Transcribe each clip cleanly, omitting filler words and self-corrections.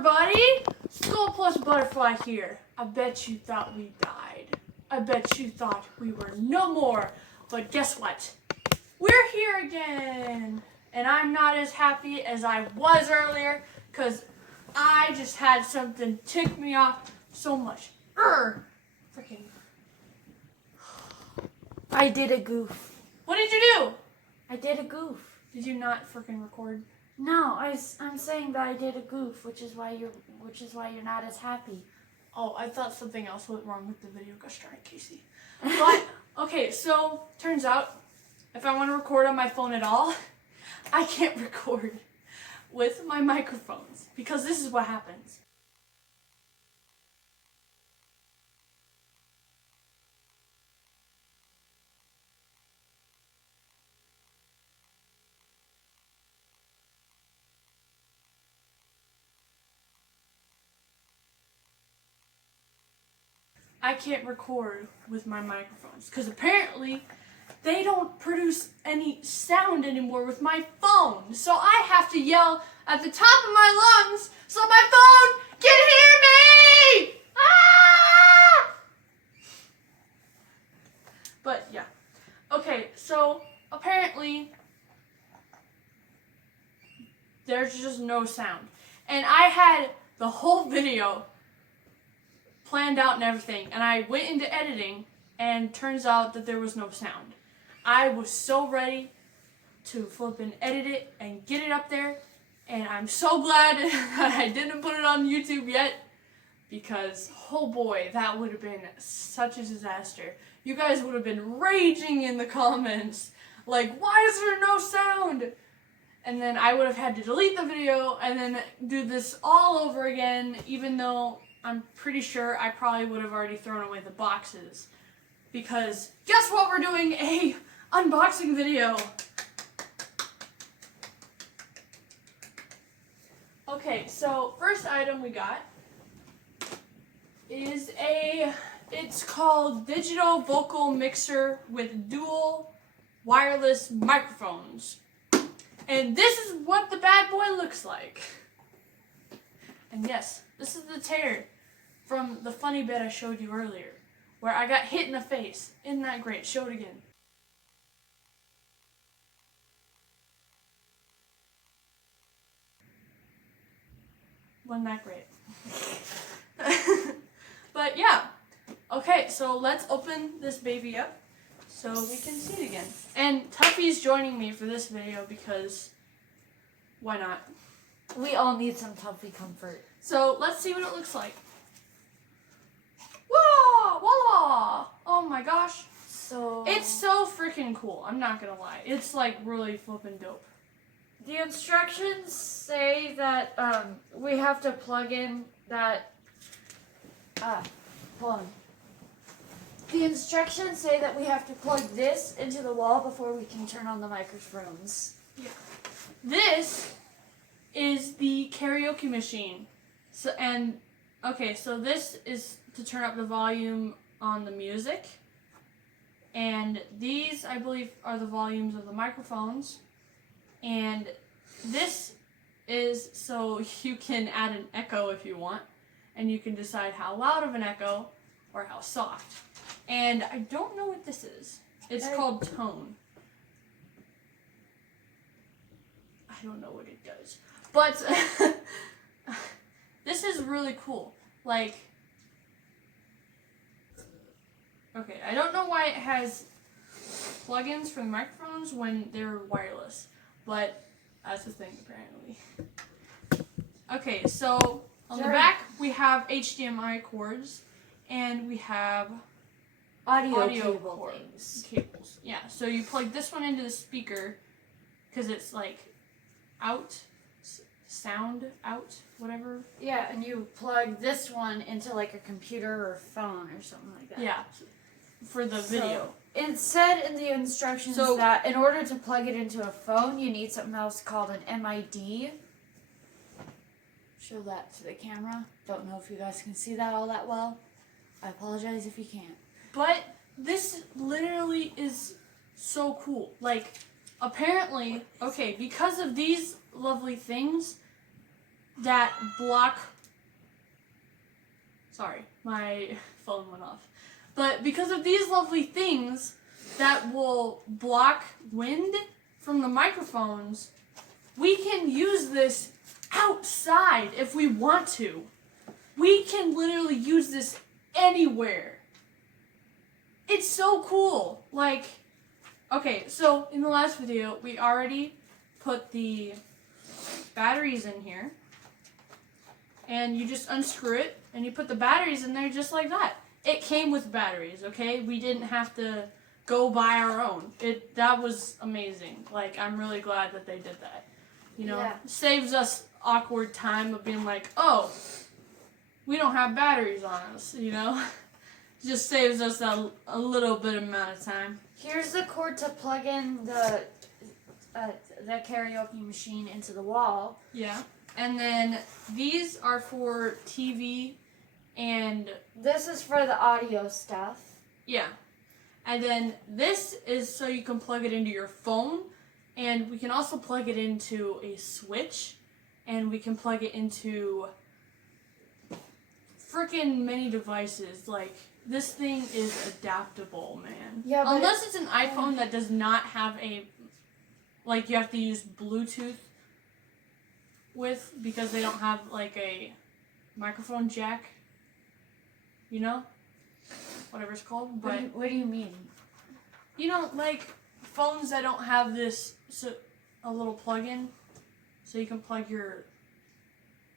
everybody! Skull+Butterfly here. I bet you thought we died. I bet you thought we were no more. But guess what? We're here again. And I'm not as happy as I was earlier because I just had something tick me off so much. Freaking. I did a goof. What did you do? I did a goof. Did you not freaking record? No, I'm saying that I did a goof, which is why you're not as happy. Oh, I thought something else went wrong with the video. Gosh darn it, Casey. But, okay, so, turns out, if I want to record on my phone at all, I can't record with my microphones, because this is what happens. I can't record with my microphones because apparently they don't produce any sound anymore with my phone. So I have to yell at the top of my lungs so my phone can hear me! Ah! But yeah. Okay, so apparently there's just no sound. And I had the whole video planned out and everything, and I went into editing, and turns out that there was no sound. I was so ready to flip and edit it and get it up there, and I'm so glad that I didn't put it on YouTube yet, because, oh boy, that would have been such a disaster. You guys would have been raging in the comments, like, why is there no sound? And then I would have had to delete the video, and then do this all over again, even though I'm pretty sure I probably would have already thrown away the boxes. Because guess what, we're doing a unboxing video. Okay, so first item we got is it's called Digital Vocal Mixer with dual wireless microphones. And this is what the bad boy looks like. And yes, this is the tear from the funny bit I showed you earlier, where I got hit in the face. Isn't that great? Show it again. Wasn't that great? But yeah. Okay, so let's open this baby up so we can see it again. And Tuffy's joining me for this video because why not? We all need some Tuffy comfort. So let's see what it looks like. Whoa! Voila! Oh my gosh. So It's so freaking cool. I'm not gonna lie. It's like really flippin' dope. the instructions say that we have to plug in that. Hold on. The instructions say that we have to plug this into the wall before we can turn on the microphones. Yeah. This is the Karaoke Machine. So so this is to turn up the volume on the music. And these, I believe, are the volumes of the microphones. And this is so you can add an echo if you want. And you can decide how loud of an echo or how soft. And I don't know what this is. It's called tone. I don't know what it does. But this is really cool. Like, okay, I don't know why it has plugins for the microphones when they're wireless, but that's the thing apparently. Okay, so on the back we have HDMI cords and we have Audio cables. Yeah, so you plug this one into the speaker because it's like out. Sound out, whatever. Yeah, and you plug this one into like a computer or phone or something like that. Yeah, for the video. It said in the instructions that in order to plug it into a phone, you need something else called an MID. Show that to the camera. Don't know if you guys can see that all that well. I apologize if you can't. But this literally is so cool. Like, apparently, okay, because of these lovely things, that block. Sorry, my phone went off. But because of these lovely things that will block wind from the microphones, we can use this outside if we want to. We can literally use this anywhere. It's so cool. Like, okay, so in the last video, we already put the batteries in here. And you just unscrew it, and you put the batteries in there just like that. It came with batteries, okay? We didn't have to go buy our own. That was amazing. Like, I'm really glad that they did that. You know, Yeah. saves us awkward time of being like, oh, we don't have batteries on us, you know? Just saves us a little bit amount of time. Here's the cord to plug in the karaoke machine into the wall. Yeah. And then these are for TV and... This is for the audio stuff. Yeah. And then this is so you can plug it into your phone. And we can also plug it into a switch. And we can plug it into freaking many devices. Like, this thing is adaptable, man. Yeah, but unless it's an iPhone that does not have a... Like, you have to use Bluetooth with, because they don't have like a microphone jack, you know, whatever it's called. But what do you mean? You know, like phones that don't have this, a little plug-in, so you can plug your,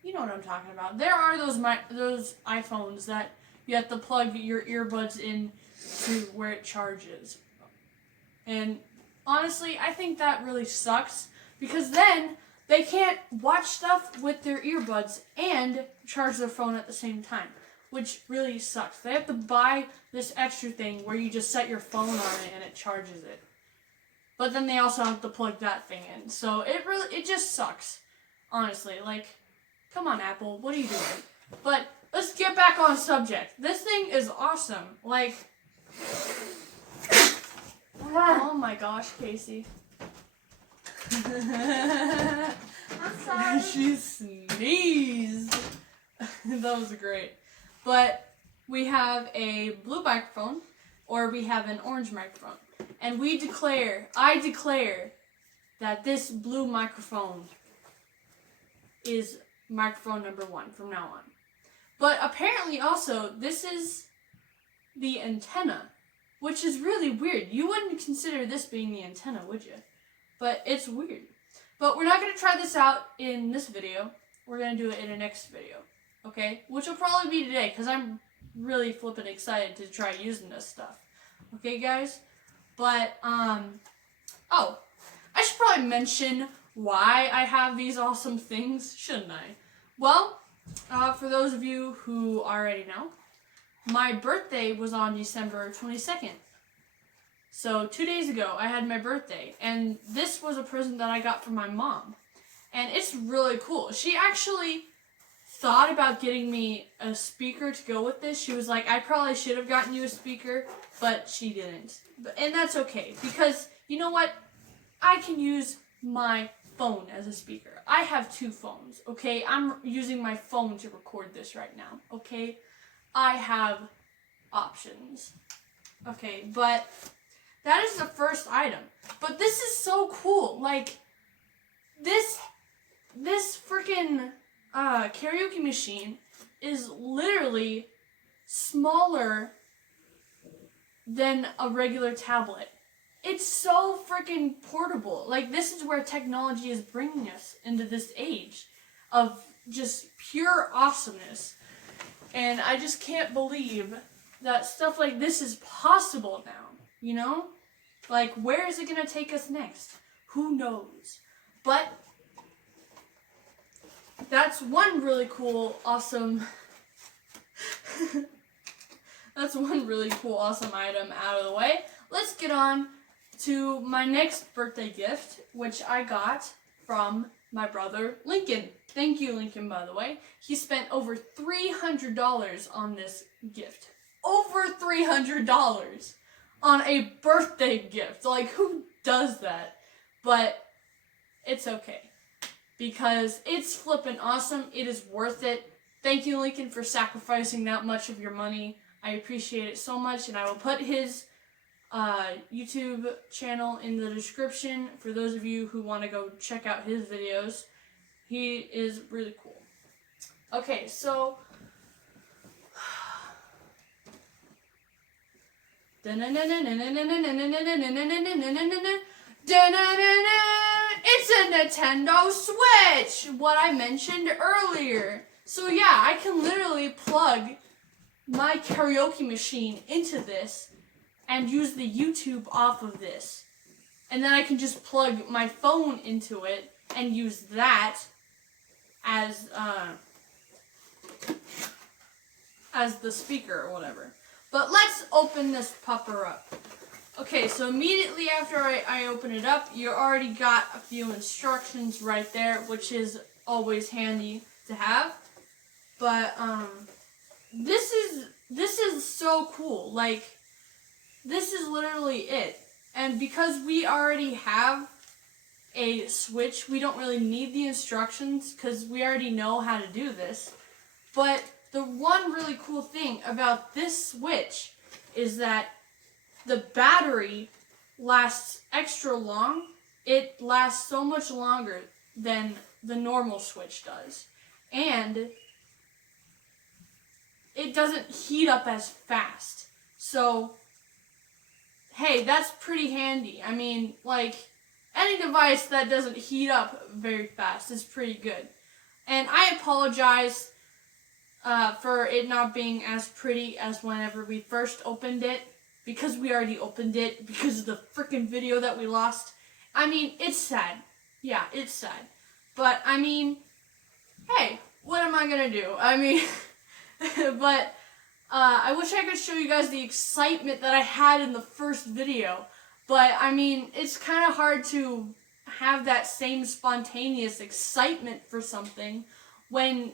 you know what I'm talking about. There are those iPhones that you have to plug your earbuds in to where it charges, and honestly, I think that really sucks, because then they can't watch stuff with their earbuds and charge their phone at the same time, which really sucks. They have to buy this extra thing where you just set your phone on it and it charges it. But then they also have to plug that thing in. So it just sucks. Honestly, like, come on, Apple, what are you doing? But let's get back on subject. This thing is awesome. Like, oh my gosh, Casey. I'm sorry. She sneezed. That was great. But we have a blue microphone, or we have an orange microphone. And I declare that this blue microphone is microphone number 1 from now on. But apparently also, this is the antenna, which is really weird. You wouldn't consider this being the antenna, would you? But it's weird. But we're not going to try this out in this video. We're going to do it in the next video. Okay? Which will probably be today, because I'm really flippin' excited to try using this stuff. Okay, guys? But, oh, I should probably mention why I have these awesome things, shouldn't I? Well, for those of you who already know, my birthday was on December 22nd. So 2 days ago, I had my birthday, and this was a present that I got from my mom. And it's really cool. She actually thought about getting me a speaker to go with this. She was like, I probably should have gotten you a speaker, but she didn't. And that's okay, because you know what? I can use my phone as a speaker. I have 2 phones, okay? I'm using my phone to record this right now, okay? I have options. Okay, but that is the first item. But this is so cool. Like, this freaking karaoke machine is literally smaller than a regular tablet. It's so freaking portable. Like, this is where technology is bringing us into this age of just pure awesomeness. And I just can't believe that stuff like this is possible now, you know? Like, where is it going to take us next? Who knows? But that's one really cool, awesome... that's one really cool, awesome item out of the way. Let's get on to my next birthday gift, which I got from my brother, Lincoln. Thank you, Lincoln, by the way. He spent over $300 on this gift. Over $300 on a birthday gift. Like, who does that? But it's okay, because it's flippin' awesome. It is worth it. Thank you, Lincoln, for sacrificing that much of your money. I appreciate it so much, and I will put his YouTube channel in the description for those of you who want to go check out his videos. He is really cool. Okay, so it's a Nintendo Switch, what I mentioned earlier. So yeah, I can literally plug my karaoke machine into this and use the YouTube off of this. And then I can just plug my phone into it and use that as the speaker or whatever. But let's open this pupper up. Okay, so immediately after I open it up, you already got a few instructions right there, which is always handy to have. But this is so cool. Like, this is literally it. And because we already have a Switch, we don't really need the instructions because we already know how to do this. But the one really cool thing about this Switch is that the battery lasts extra long. It lasts so much longer than the normal Switch does. And it doesn't heat up as fast. So, hey, that's pretty handy. I mean, like, any device that doesn't heat up very fast is pretty good. And I apologize for it not being as pretty as whenever we first opened it, because we already opened it because of the freaking video that we lost. I mean, it's sad. Yeah, it's sad. But, I mean, hey, what am I gonna do? I mean, but I wish I could show you guys the excitement that I had in the first video. But, I mean, it's kind of hard to have that same spontaneous excitement for something when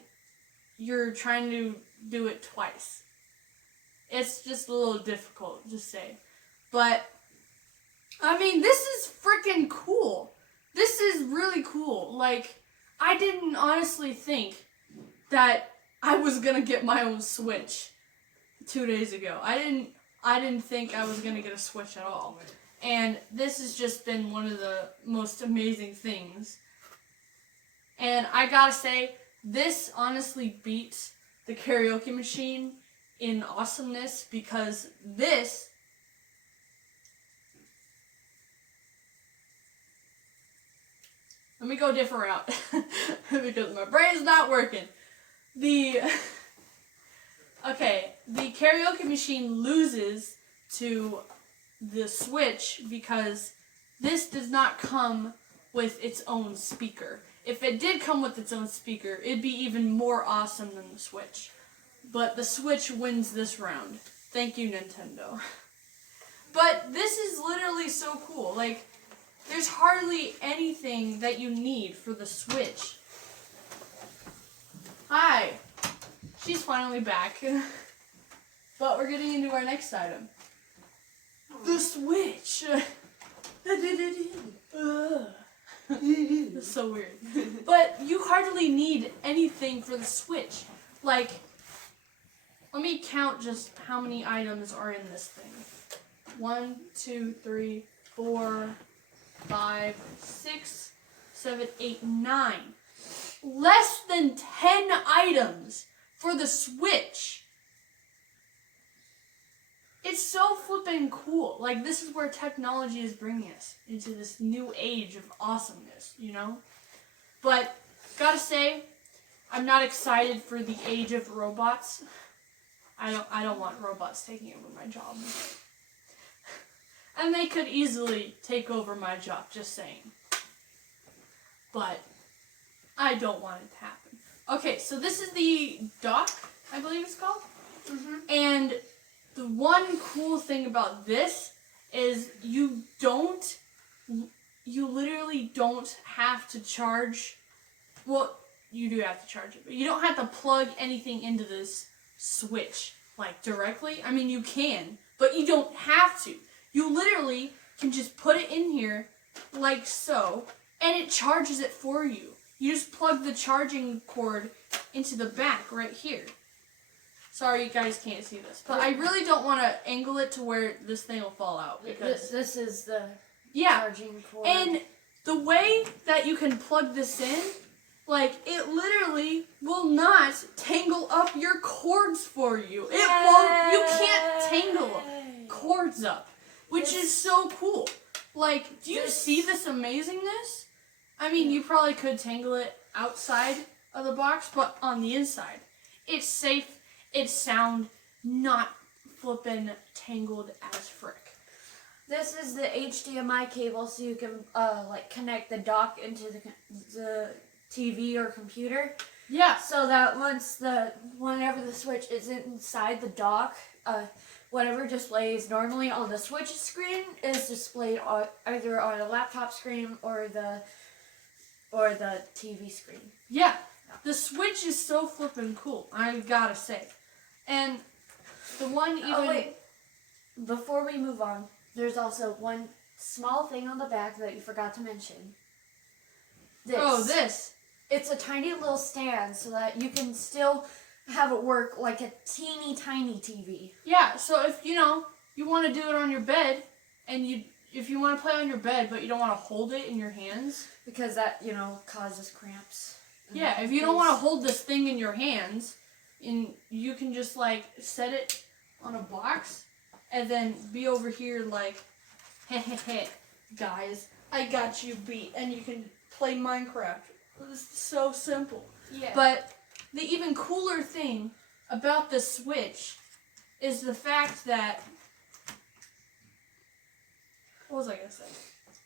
you're trying to do it twice. It's just a little difficult to say. But, I mean, this is freaking cool. This is really cool. Like, I didn't honestly think that I was gonna get my own Switch 2 days ago. I didn't think I was gonna get a Switch at all. And this has just been one of the most amazing things. And I gotta say, this honestly beats the Karaoke Machine in awesomeness, because this let me go a different route because my brain's not working. The Karaoke Machine loses to the Switch because this does not come with its own speaker. If it did come with its own speaker, it'd be even more awesome than the Switch. But the Switch wins this round. Thank you, Nintendo. But this is literally so cool. Like, there's hardly anything that you need for the Switch. Hi. She's finally back. But we're getting into our next item. The Switch. That's so weird. But you hardly need anything for the Switch. Like, let me count just how many items are in this thing. 1, 2, 3, 4, 5, 6, 7, 8, 9. Less than 10 items for the Switch. It's so flippin' cool. Like, this is where technology is bringing us into this new age of awesomeness, you know? But, gotta say, I'm not excited for the age of robots. I don't want robots taking over my job. And they could easily take over my job, just saying. But I don't want it to happen. Okay, so this is the dock, I believe it's called. Mm-hmm. And the one cool thing about this is you literally don't have to charge, well, you do have to charge it, but you don't have to plug anything into this Switch, like, directly. I mean, you can, but you don't have to. You literally can just put it in here, like so, and it charges it for you. you just plug the charging cord into the back right here. Sorry, you guys can't see this, but I really don't want to angle it to where this thing will fall out because this is the yeah, charging cord. and the way that you can plug this in, like it literally will not tangle up your cords for you. It won't. You can't tangle cords up, which is so cool. Like, do you see this amazingness? I mean, you probably could tangle it outside of the box, but on the inside, it's safe. It's sound, not flippin' tangled as frick. This is the HDMI cable, so you can like connect the dock into the TV or computer. Yeah. So that whenever the Switch is inside the dock, whatever displays normally on the Switch screen is displayed either on a laptop screen or the TV screen. Yeah. The Switch is so flippin' cool, I gotta say. And the one even... Oh, wait. Before we move on, there's also one small thing on the back that you forgot to mention. This. It's a tiny little stand so that you can still have it work like a teeny tiny TV. Yeah, so if, you want to do it on your bed, and if you want to play on your bed, but you don't want to hold it in your hands. Because that, causes cramps. Yeah, if you don't want to hold this thing in your hands, and you can just, set it on a box, and then be over here like, hey, guys, I got you beat, and you can play Minecraft. It's so simple. Yeah. But the even cooler thing about the Switch is the fact that... What was I going to say?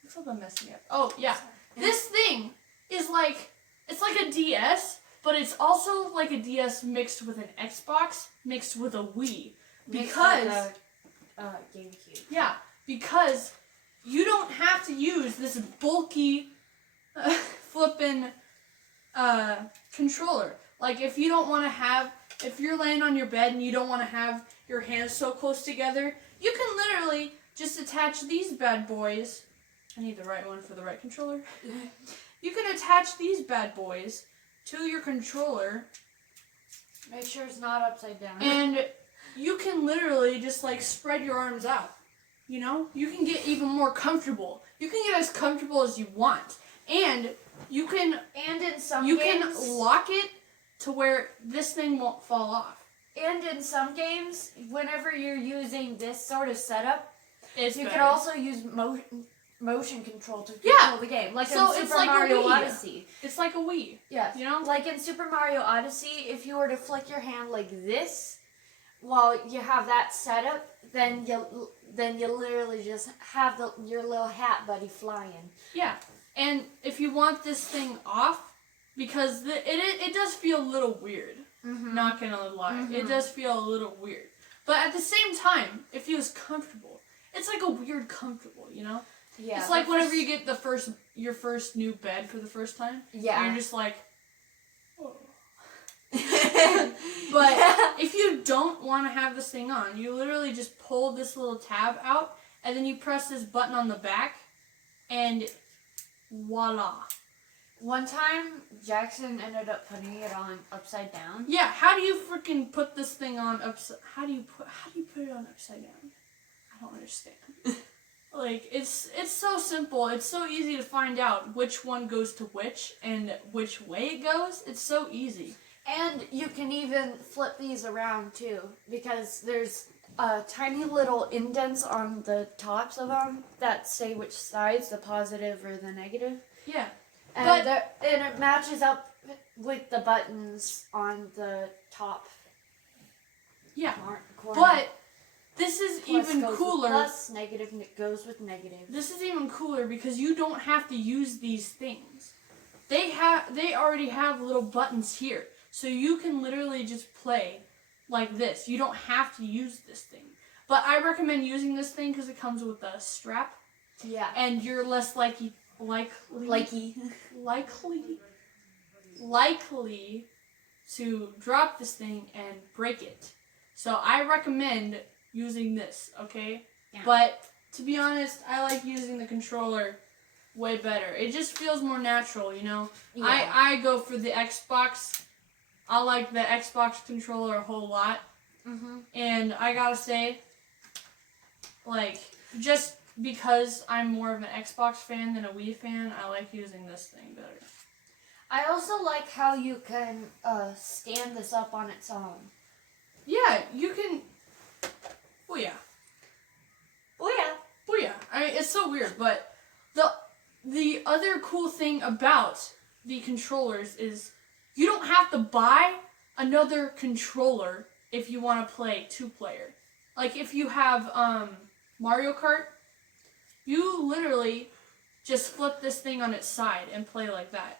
What's up, I'm messing up. Oh, yeah. This thing is it's like a DS, but it's also like a DS mixed with an Xbox, mixed with a Wii. Because... GameCube. Yeah, because you don't have to use this bulky flippin' controller. Like, if you don't want to if you're laying on your bed and you don't want to have your hands so close together, you can literally just attach these bad boys. I need the right one for the right controller. You can attach these bad boys to your controller. Make sure it's not upside down. And you can literally just, spread your arms out. You can get even more comfortable. You can get as comfortable as you want. And you can... And in some You games... can lock it to where this thing won't fall off. And in some games, whenever you're using this sort of setup, you better. can also use motion control to control the game. Like So in it's Super like a Mario Wii. Odyssey. It's like a Wii. Yes. Like in Super Mario Odyssey, if you were to flick your hand like this, while you have that set up, then you literally just have your little hat buddy flying. Yeah. And if you want this thing off, because it does feel a little weird. Mm-hmm. Not gonna lie. Mm-hmm. It does feel a little weird. But at the same time, it feels comfortable. It's like a weird comfortable, Yeah. It's like whenever you get your first new bed for the first time. Yeah. And you're just like, oh. But if you don't want to have this thing on, you literally just pull this little tab out, and then you press this button on the back, and voila. One time, Jackson ended up putting it on upside down. Yeah, how do you freaking put this thing on upside? How do you put it on upside down? I don't understand. It's so simple. It's so easy to find out which one goes to which and which way it goes. It's so easy. And you can even flip these around too, because there's tiny little indents on the tops of them that say which side's the positive or the negative. Yeah. And it matches up with the buttons on the top. Yeah. Corner. But this is Plus even goes cooler. With plus, negative goes with negative. This is even cooler because you don't have to use these things. They already have little buttons here. So you can literally just play like this. You don't have to use this thing. But I recommend using this thing because it comes with a strap. Yeah. And you're less likely to drop this thing and break it. So I recommend using this, okay? Yeah. But to be honest, I like using the controller way better. It just feels more natural, you know? Yeah. I go for the Xbox. I like the Xbox controller a whole lot. Mm-hmm. And I gotta say, like, just because I'm more of an Xbox fan than a Wii fan, I like using this thing better. I also like how you can stand this up on its own. Yeah, you can... Booyah. Booyah. Booyah. I mean, it's so weird, but the other cool thing about the controllers is you don't have to buy another controller if you want to play 2-player. Like, if you have Mario Kart, you literally just flip this thing on its side and play like that.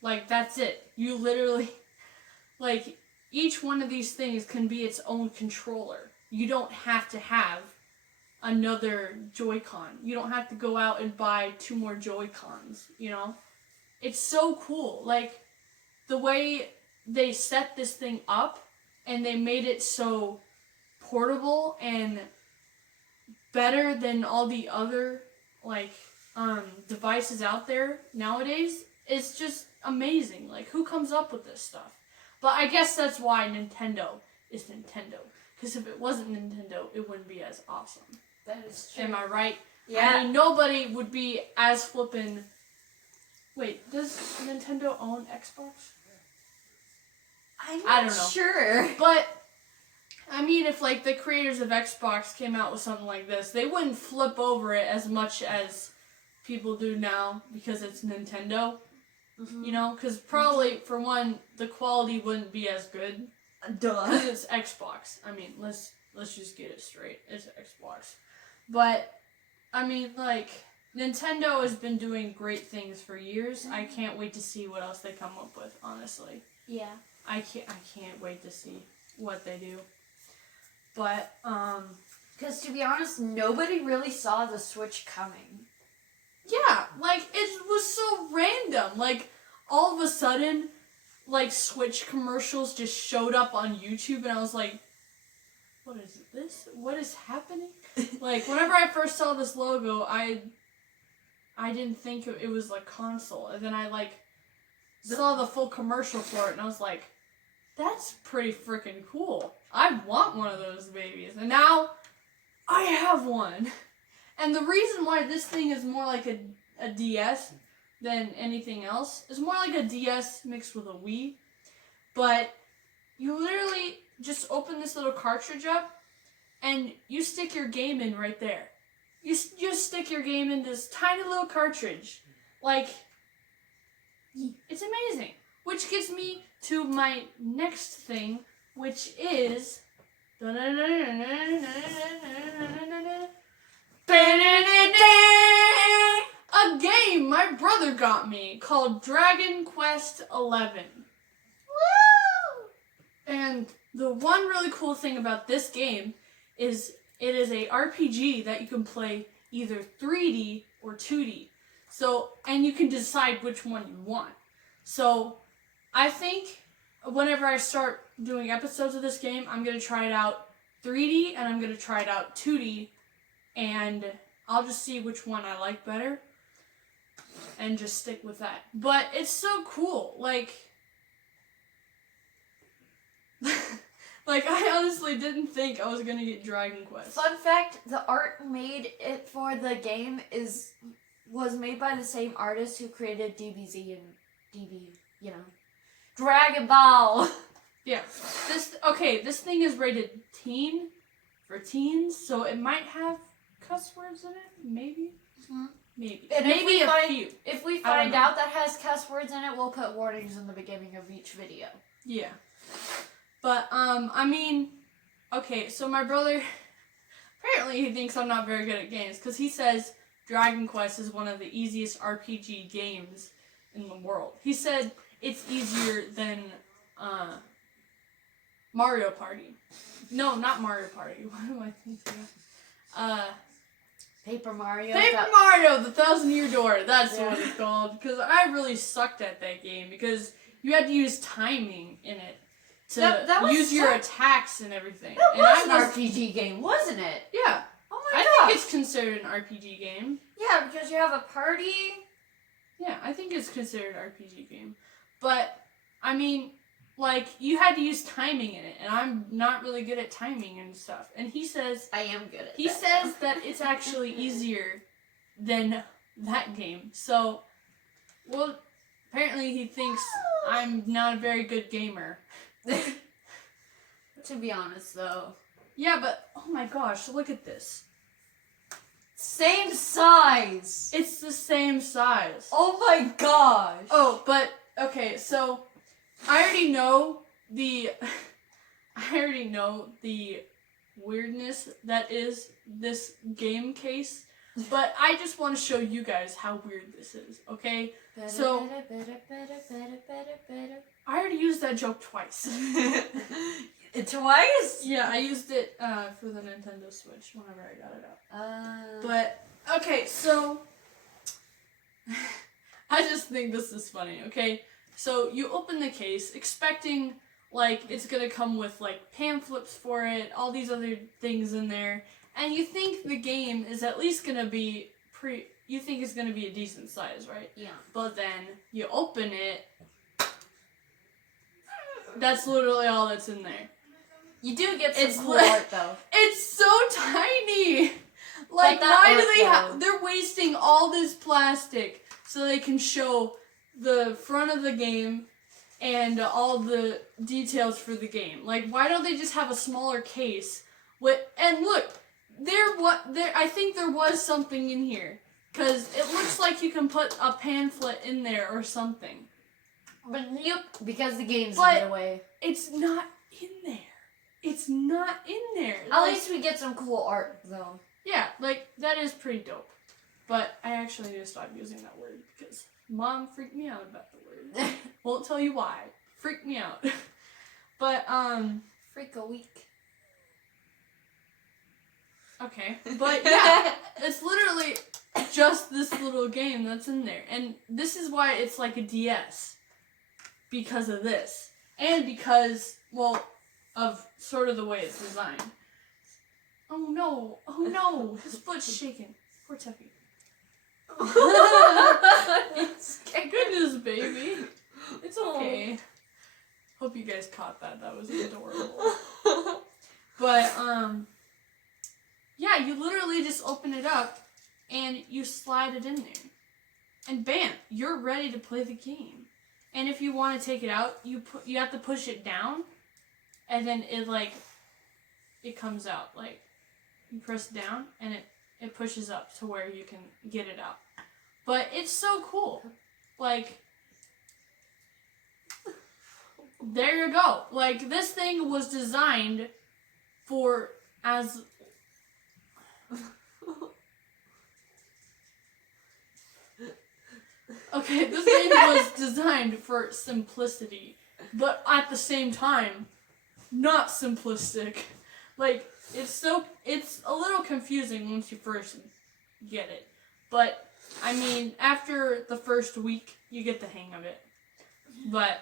Like, that's it. You literally... Like, each one of these things can be its own controller. You don't have to have another Joy-Con. You don't have to go out and buy 2 more Joy-Cons, you know? It's so cool. Like, the way they set this thing up and they made it so portable and better than all the other, like, devices out there nowadays, it's just amazing. Like, who comes up with this stuff? But I guess that's why Nintendo is Nintendo. Because if it wasn't Nintendo, it wouldn't be as awesome. That is true. Am I right? Yeah. I mean, nobody would be as flippin'... Wait, does Nintendo own Xbox? I don't know. Sure. But, I mean, if, like, the creators of Xbox came out with something like this, they wouldn't flip over it as much as people do now because it's Nintendo. Mm-hmm. You know? Because probably, for one, the quality wouldn't be as good. Duh. Because it's Xbox. I mean, let's just get it straight. It's Xbox. But, I mean, like, Nintendo has been doing great things for years. I can't wait to see what else they come up with, honestly. Yeah. I can't wait to see what they do. But, Because to be honest, nobody really saw the Switch coming. yeah, like, it was so random. Like, all of a sudden, like, Switch commercials just showed up on YouTube, and I was like, what is this? What is happening? Like, whenever I first saw this logo, I didn't think it was, like, console. And then I, like, saw the full commercial for it, and I was like, that's pretty freaking cool. I want one of those babies. And now, I have one. And the reason why this thing is more like a DS than anything else is more like a DS mixed with a Wii. But you literally just open this little cartridge up, and you stick your game in right there. You just stick your game in this tiny little cartridge. Like, it's amazing. Which gets me to my next thing, which is... a game my brother got me called Dragon Quest XI. Woo! And the one really cool thing about this game is it is a RPG that you can play either 3D or 2D. So, and you can decide which one you want. So, I think whenever I start doing episodes of this game, I'm going to try it out 3D and I'm going to try it out 2D, and I'll just see which one I like better and just stick with that. But it's so cool. Like, like, I honestly didn't think I was going to get Dragon Quest. Fun fact, the art made it for the game was made by the same artist who created DBZ and DB, you know, Dragon Ball. Yeah. This thing is rated teen for teens, so it might have cuss words in it, maybe. Mm-hmm. Maybe. And maybe a few. If we find out that has cuss words in it, we'll put warnings in the beginning of each video. Yeah. But, I mean, okay, so my brother, apparently he thinks I'm not very good at games, because he says Dragon Quest is one of the easiest RPG games in the world. He said it's easier than, Mario Party. No, not Mario Party. What am I thinking of? Paper Mario. Paper Mario, the 1,000-Year Door. That's what it's called. Because I really sucked at that game, because you had to use timing in it to use your attacks and everything. That was an RPG game, wasn't it? Yeah. Oh my I gosh. think it's considered an RPG game. Yeah, because you have a party. Yeah, I think it's considered an RPG game. But, I mean, like, you had to use timing in it, and I'm not really good at timing and stuff. And he says... I am good at He that. says that it's actually easier than that game. So, well, apparently he thinks I'm not a very good gamer. To be honest, though. Yeah, but, oh my gosh, look at this. Same size. It's the same size. Oh my gosh. Oh, but, okay, so, I already know the weirdness that is this game case, but I just want to show you guys how weird this is, okay? So, I already used that joke twice. Twice? Yeah, I used it for the Nintendo Switch whenever I got it out. But, okay, so, I just think this is funny, okay? So, you open the case expecting, like, it's gonna come with, like, pamphlets for it, all these other things in there, and you think the game is at least gonna be you think it's gonna be a decent size, right? Yeah. But then, you open it, that's literally all that's in there. You do get some It's cool art, though. It's so tiny! Like, But that why do art, they though. they're wasting all this plastic so they can show the front of the game and all the details for the game. Like, why don't they just have a smaller case? And look, I think there was something in here. Because it looks like you can put a pamphlet in there or something. But yep, because the game's But- in the way. It's not in there. It's not in there. At Like, least we get some cool art, though. yeah, like, that is pretty dope. But I actually need to stop using that word because Mom freaked me out about the word. Won't tell you why. Freaked me out. But, Freak a week. okay. But, yeah, it's literally just this little game that's in there. And this is why it's like a DS. Because of this. And because, well, of sort of the way it's designed. Oh no, his foot's shaking. Poor Tuffy. Goodness, baby. It's okay. Hope you guys caught that. That was adorable. But, yeah, you literally just open it up and you slide it in there. And bam, you're ready to play the game. And if you want to take it out, you have to push it down, and then it comes out. Like, you press down, and it pushes up to where you can get it out. But it's so cool. Like, there you go. Like, this thing was designed for as... Okay, this thing was designed for simplicity, but at the same time, not simplistic. Like, it's a little confusing once you first get it. But, I mean, after the first week, you get the hang of it. But,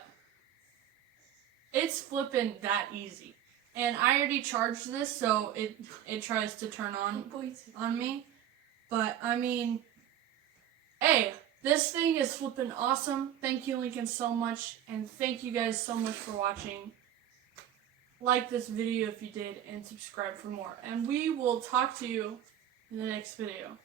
it's flippin' that easy. And I already charged this, so it tries to turn on me. But, I mean, hey, this thing is flippin' awesome. Thank you, Lincoln, so much. And thank you guys so much for watching. Like this video if you did, and subscribe for more. And we will talk to you in the next video.